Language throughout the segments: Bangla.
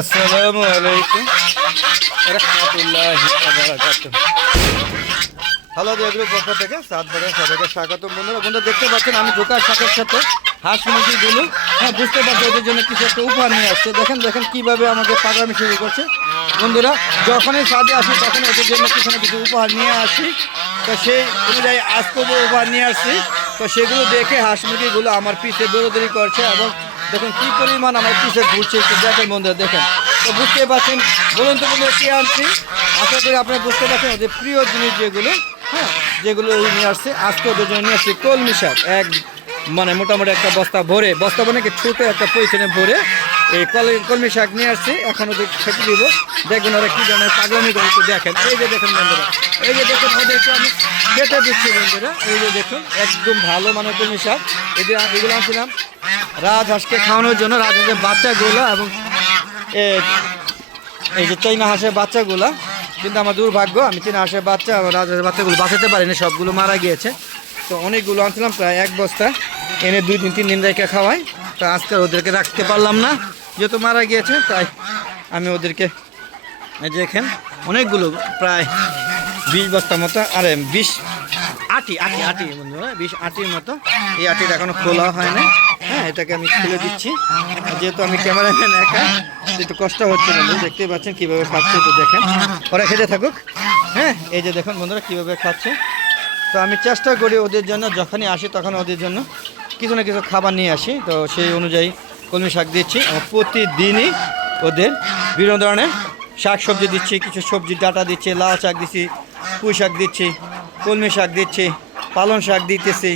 আসসালামু আলাইকুম রাহমাতুল্লাহি ওয়া বারাকাতুহু। হ্যালো দেগ্রুপ পক্ষ থেকে সাত বারে সবাইকে স্বাগত। বন্ধুরা দেখতে পাচ্ছেন আমি ঢোকার সাথে সাথে হাঁস মুরগিগুলো বুঝতে পারছি ওদের জন্য কিছু একটা উপহার নিয়ে আসছে। দেখেন দেখেন কীভাবে আমাকে পাগলামি শুরু করছে। বন্ধুরা যখনই সাদে আসি তখন ওদের জন্য কিছু না কিছু উপহার নিয়ে আসি। তো সেই অনুযায়ী আজকে উপহার নিয়ে আসছি। তো সেগুলো দেখে হাঁস মুরগিগুলো আমার পিছে দৌড়াদৌড়ি করছে এবং দেখুন কী পরিমাণ আমার পিছে ঘুরছে একটু দেখেন বন্ধুরা দেখেন। তো বুঝতে পারছেন, বলুন তো বন্ধুরা কী আনছি। আশা করি আপনারা বুঝতে পারছেন ওদের প্রিয় জিনিস যেগুলো যেগুলো নিয়ে আসছে। আজকে ওদের জন্য নিয়ে আসছি কলমি শাক, এক মোটামুটি একটা বস্তা ভরে, বস্তা মানে কি ছোটো একটা পয়সনে ভরে এই কলমি শাক নিয়ে আসছি। এখন ওদের খেতে দিব, দেখবেন ওরা কী ধরনের পাগলামি করে একটু দেখেন। এই যে দেখেন বন্ধুরা, এই যে দেখুন ওদেরকে আমি খেতে দিচ্ছি বন্ধুরা। এই যে দেখুন একদম ভালো মানের কলমি শাক। এগুলো আনছিলাম রাজহাঁসকে খাওয়ানোর জন্য, রাজহাঁসের বাচ্চাগুলো এবং এই যে চীনা হাঁসের বাচ্চাগুলো। কিন্তু আমার দুর্ভাগ্য, আমি চীনা হাঁসের বাচ্চা এবং রাজহাঁসের বাচ্চাগুলো বাঁচাতে পারিনি, সবগুলো মারা গিয়েছে। তো অনেকগুলো আনছিলাম, প্রায় এক বস্তা এনে 2-3 দিন রেখে খাওয়াই। তো আজকে ওদেরকে রাখতে পারলাম না, যেহেতু মারা গিয়েছে। তাই আমি ওদেরকে দেখেন অনেকগুলো প্রায় 20 বস্তা মতো, আরে 20 আটি বন্ধুরা, 20 আটির মতো। এই আটিটা এখনো খোলা হয় না। এটাকে আমি খুলে দিচ্ছি, যেহেতু আমি ক্যামেরাম্যান একা একটু কষ্ট হচ্ছে বন্ধু। দেখতেই পাচ্ছেন কীভাবে খাচ্ছে, একটু দেখেন, ওরা খেতে থাকুক। এই যে দেখুন বন্ধুরা কীভাবে খাচ্ছে। তো আমি চেষ্টা করি ওদের জন্য যখনই আসি তখন ওদের জন্য কিছু না কিছু খাবার নিয়ে আসি। তো সেই অনুযায়ী কলমি শাক দিচ্ছি। প্রতিদিনই ওদের বিভিন্ন ধরনের শাক সবজি দিচ্ছি, কিছু সবজির ডাঁটা দিচ্ছি, লাল শাক দিচ্ছি, পুঁই শাক দিচ্ছি, কলমি শাক দিচ্ছি, পালং শাক দিতেছি,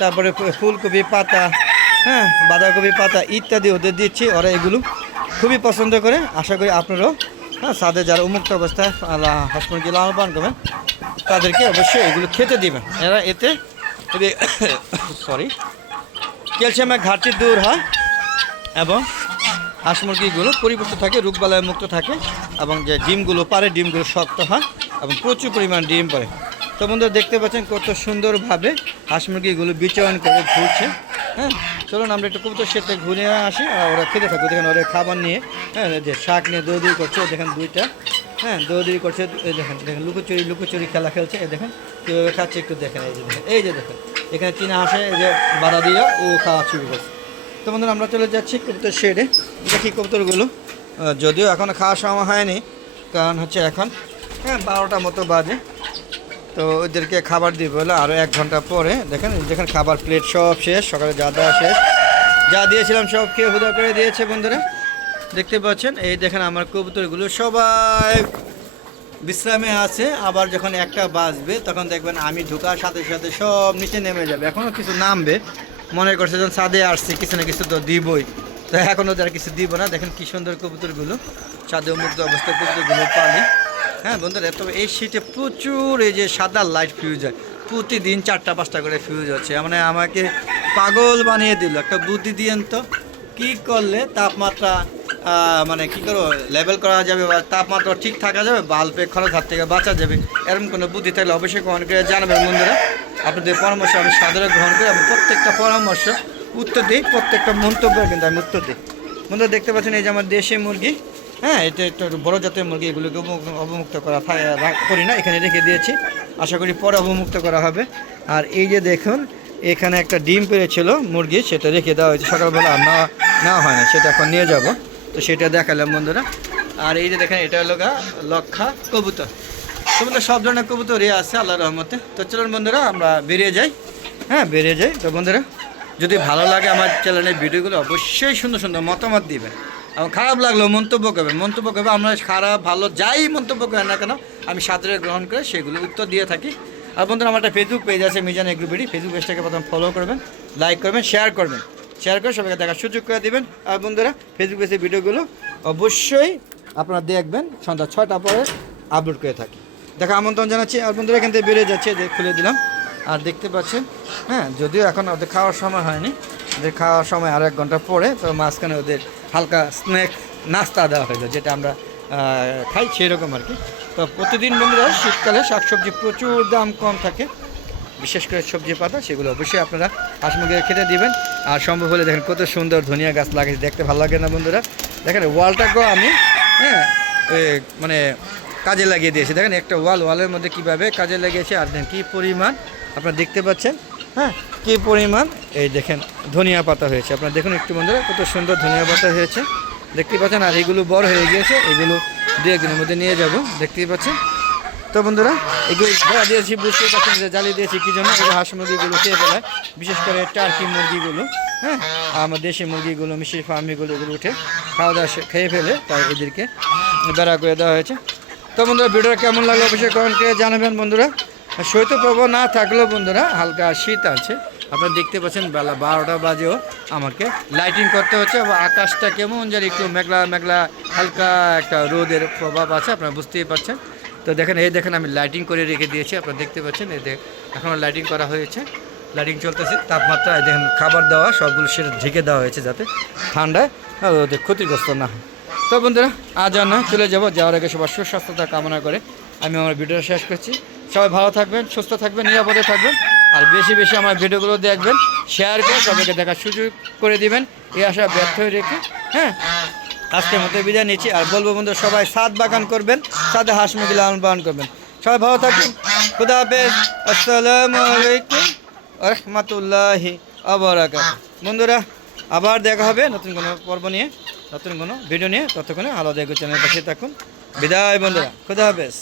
তারপরে ফুলকপি পাতা, বাঁধাকপি পাতা ইত্যাদি ওদের দিচ্ছি। ওরা এগুলো খুবই পছন্দ করে। আশা করি আপনারাও সাদে যারা উন্মুক্ত অবস্থায় হাঁস মুরগি লালন পালন করবেন তাদেরকে অবশ্যই এগুলো খেতে দিবেন। এরা এতে ক্যালসিয়ামের ঘাটতি দূর হয় এবং হাঁস মুরগিগুলো পরিপুষ্ট থাকে, রোগবালাই মুক্ত থাকে এবং যে ডিমগুলো পারে ডিমগুলো শক্ত হয় এবং প্রচুর পরিমাণ ডিম পড়ে। তো বন্ধুরা দেখতে পাচ্ছেন কত সুন্দরভাবে হাঁস মুরগিগুলো বিচরণ করে ঘুরছে। চলুন আমরা একটু কবুতর শেডে ঘুরে আসি আর ওরা খেতে থাকবে। দেখেন ওরা খাবার নিয়ে যে শাক নিয়ে দৌড়দৌড়ি করছে, দেখেন দুইটা দৌড়দৌড়ি করছে। দেখেন দেখেন লুকোচুরি খেলা খেলছে। দেখেন কীভাবে খাচ্ছে একটু দেখেন। এই যে দেখেন এখানে চীনা হাঁসে এই যে বাধা দিয়ে ও খাওয়া শুরু করছে। তো বন্ধুরা আমরা চলে যাচ্ছি কবুতর শেডে, দেখি কবুতরগুলো। যদিও এখনও খাওয়ার সময় হয়নি, কারণ হচ্ছে এখন 12টা মতো বাজে। তো ওদেরকে খাবার দিব বলে আরও 1 ঘন্টা পরে। দেখেন খাবার প্লেট সব শেষ, সকালে যা দেওয়া শেষ, যা দিয়েছিলাম সব খেয়ে হুদা করে দিয়েছে বন্ধুরা। দেখতে পাচ্ছেন এই দেখেন আমার কবুতরগুলো সবাই বিশ্রামে আছে। আবার যখন 1টা বাজবে তখন দেখবেন আমি ঢোকার সাথে সাথে সব নিচে নেমে যাবে। এখনও কিছু নামবে, মনে করছে যখন ছাদে আসছি কিছু না কিছু তো দিবই। তো এখন ওদের কিছু দিব না। দেখেন কী সুন্দর কবুতরগুলো, ছাদে মুক্ত অবস্থায় কবুতরগুলো পালি। বন্ধুরা তবে এই শীতে প্রচুর এই যে সাদা লাইট ফিউজ হয়, প্রতিদিন 4টা-5টা করে ফিউজ হচ্ছে। মানে আমাকে পাগল বানিয়ে দিল। একটা বুদ্ধি দিয়েন তো, কী করলে তাপমাত্রা কী করবো লেভেল করা যাবে বা তাপমাত্রা ঠিক থাকা যাবে, বাল্বের খরচ হাত থেকে বাঁচা যাবে। এরকম কোনো বুদ্ধি থাকলে অবশ্যই কমেন্ট করে জানাবেন বন্ধুরা। আপনাদের পরামর্শ আমি সাদরে গ্রহণ করি এবং প্রত্যেকটা পরামর্শ উত্তর দিই, প্রত্যেকটা মন্তব্য কিন্তু আমি উত্তর দিই। বন্ধুরা দেখতে পাচ্ছেন এই যে আমার দেশি মুরগি, এটা একটু বড়ো জাতের মুরগি, এগুলোকে অবমুক্ত করি না, এখানে রেখে দিয়েছি। আশা করি পরে অবমুক্ত করা হবে। আর এই যে দেখুন এখানে একটা ডিম পেড়েছিল মুরগি, সেটা রেখে দেওয়া হয়েছে, সকালবেলা নেওয়া হয় না, সেটা এখন নিয়ে যাব। তো সেটা দেখালাম বন্ধুরা। আর এই যে দেখেন এটা হলো লক্ষা কবুতর। তো বন্ধুরা সব ধরনের কবুতরই আছে আল্লাহর রহমতে। তো চলুন বন্ধুরা আমরা বেরিয়ে যাই। তো বন্ধুরা যদি ভালো লাগে আমার চ্যানেলের ভিডিওগুলো অবশ্যই সুন্দর সুন্দর মতামত দিবেন এবং খারাপ লাগলেও মন্তব্য করবে। আমরা খারাপ ভালো যাই মন্তব্য করেন না কেন আমি সাদরে গ্রহণ করে সেগুলো উত্তর দিয়ে থাকি। আর বন্ধুরা আমার একটা ফেসবুক পেজ আছে মিজান এগ্রো বিডি, ফেসবুক পেজটাকে প্রথম ফলো করবেন, লাইক করবেন, শেয়ার করে সবাইকে দেখার সুযোগ করে দেবেন। আর বন্ধুরা ফেসবুক পেজের ভিডিওগুলো অবশ্যই আপনারা দেখবেন, সন্ধ্যা 6টা পরে আপলোড করে থাকি। দেখা আমন্ত্রণ জানাচ্ছি। আর বন্ধুরা এখান থেকে বেরিয়ে যাচ্ছে, খুলে দিলাম। আর দেখতে পাচ্ছেন যদিও এখন ওদের খাওয়ার সময় হয়নি, ওদের খাওয়ার সময় আর 1 ঘন্টা পরে। তো মাঝখানে ওদের হালকা স্ন্যাক নাস্তা দেওয়া হয়েছে, যেটা আমরা খাই সেরকম আর কি। তো প্রতিদিন বন্ধুরা শীতকালে শাকসবজি প্রচুর দাম কম থাকে, বিশেষ করে সবজি পাতা সেগুলো অবশ্যই আপনারা হাঁস মুরগিকে খেতে দিবেন। আর সম্ভব হলে দেখেন কত সুন্দর ধনিয়া গাছ লাগিয়েছে, দেখতে ভালো লাগে না বন্ধুরা? দেখেন ওয়ালটাকেও আমি মানে কাজে লাগিয়ে দিয়েছি। দেখেন একটা ওয়ালের মধ্যে কীভাবে কাজে লাগিয়েছে, আর দেখেন কী পরিমাণ আপনারা দেখতে পাচ্ছেন, কী পরিমাণ এই দেখেন ধনিয়া পাতা হয়েছে। আপনারা দেখুন একটু বন্ধুরা, কত সুন্দর ধনিয়া পাতা হয়েছে দেখতে পাচ্ছেন। আর এগুলো বড় হয়ে গিয়েছে, এগুলো 2-1 দিনের মধ্যে নিয়ে যাব, দেখতেই পাচ্ছেন। তো বন্ধুরা এগুলো ধরা দিয়েছি, বুঝতেই পারছেন যে জ্বালিয়ে দিয়েছি কী জন্য, এগুলো হাঁস মুরগিগুলো খেয়ে ফেলায়, বিশেষ করে টার্কি মুরগিগুলো, আমার দেশি মুরগিগুলো, মিশরি ফার্মিগুলো, এগুলো উঠে খাওয়া দাওয়া খেয়ে ফেলে, তাই এদেরকে বেড়া করে দেওয়া হয়েছে। তো বন্ধুরা ভিডিওটা কেমন লাগলো অবশ্যই কমেন্ট করে জানাবেন বন্ধুরা। শৈত্যপ্রবাহ না থাকলেও বন্ধুরা হালকা শীত আছে, আপনারা দেখতে পাচ্ছেন বেলা 12টা বাজেও আমাকে লাইটিং করতে হচ্ছে। আকাশটা কেমন যেন একটু মেঘলা মেঘলা, হালকা একটা রোদের প্রভাব আছে, আপনারা বুঝতেই পারছেন। তো দেখেন এই দেখেন আমি লাইটিং করে রেখে দিয়েছি, আপনারা দেখতে পাচ্ছেন। এই এখনও লাইটিং করা হয়েছে, লাইটিং চলতেছে। তাপমাত্রা দেখেন খাবার দেওয়া সবগুলো সেটা ঢেকে দেওয়া হয়েছে যাতে ঠান্ডায় ওদের ক্ষতিগ্রস্ত না হয়। তো বন্ধুরা আজ আর না, চলে যাওয়ার আগে সবার সুস্বাস্থ্যতা কামনা করে আমি আমার ভিডিওটা শেষ করছি। সবাই ভালো থাকবেন, সুস্থ থাকবেন, নিরাপদে থাকবেন, আর বেশি বেশি আমার ভিডিওগুলো দেখবেন, শেয়ার করে সবাইকে দেখার সুযোগ করে দিবেন, এই আশা ব্যর্থ হয়ে রেখে আজকের মতো বিদায় নিচ্ছি। আর বলবো বন্ধু সবাই ছাদ বাগান করবেন, ছাদে হাঁস মুরগি লালন পালন করবেন। সবাই ভালো থাকবেন, খুদা হাফেজ, আসসালামু আলাইকুম রহমতুল্লাহি আবরাকাতুহু। বন্ধুরা আবার দেখা হবে নতুন কোনো পর্ব নিয়ে, নতুন কোনো ভিডিও নিয়ে। ততক্ষণে আলাদা চ্যানেল পাশে থাকুন। বিদায় বন্ধুরা, খুদা হাফেজ।